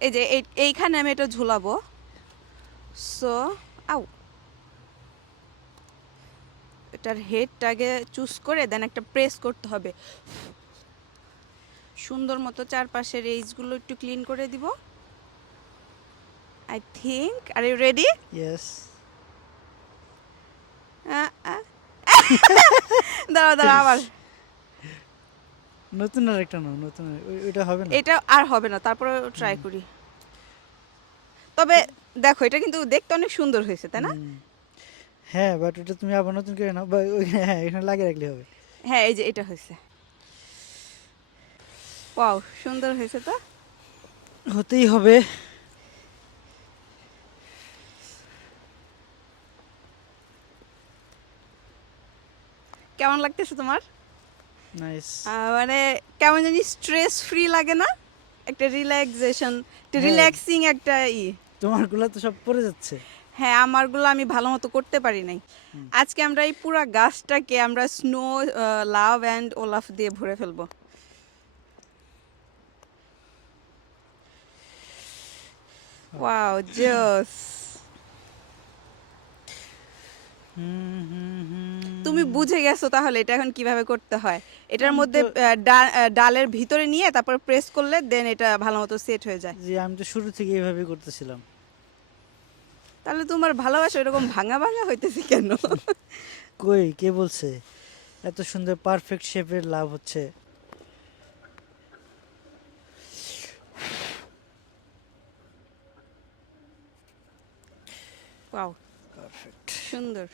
এই যে এই- এইখানে আমি এটা ঝুলাবো। সো আউ। এটার হেডটাকে চুজ করে দেন একটা প্রেস করতে হবে। সুন্দর মতো চারপাশের এইজগুলো একটু ক্লিন করে দিব। I think are you ready yes দাঁড়াও দাঁড়াও আবার। নতুন আর একটা নাও নতুন ওইটা হবে না। এটা আর হবে না তারপরে ট্রাই করি। তবে দেখো এটা কিন্তু দেখতে অনেক সুন্দর হয়েছে তাই না? হ্যাঁ বাট ওটা তুমি আবার নতুন করে নাও বা হ্যাঁ এখানে লাগিয়ে রাখলে হবে। হ্যাঁ এই যে এটা হয়েছে। ওয়াও সুন্দর হয়েছে তো? হতেই হবে। কেমন লাগতেছে তোমার? মানে কেমন জানি স্ট্রেস ফ্রি লাগে না? একটা রিল্যাক্সেশন একটা। রিল্যাক্সিং একটা ই। তোমারগুলো তো সব পড়ে যাচ্ছে। হ্যাঁ আমারগুলো আমি ভালো মতো করতে পারি নাই। আজকে আমরা এই পুরো গাছটাকে আমরা স্নো লাভ অ্যান্ড ওলাফ দিয়ে ভরে ফেলব। ওয়াও জোস হুম, হুম। তুমি বুঝে গেছো তাহলে এটা এখন কীভাবে করতে হয়। এটার মধ্যে ডালের ভিতরে নিয়ে তারপর প্রেস করলে দেন এটা ভালো মতো সেট হয়ে যায়। জি আমি তো শুরু থেকে এইভাবে করতেছিলাম। তাহলে তোমার ভালোবাসা এরকম ভাঙা ভাঙা হইতেছে কেন? কই কে বলছে? এত সুন্দর পারফেক্ট শেপের লাভ হচ্ছে। ওয়াও পারফেক্ট সুন্দর।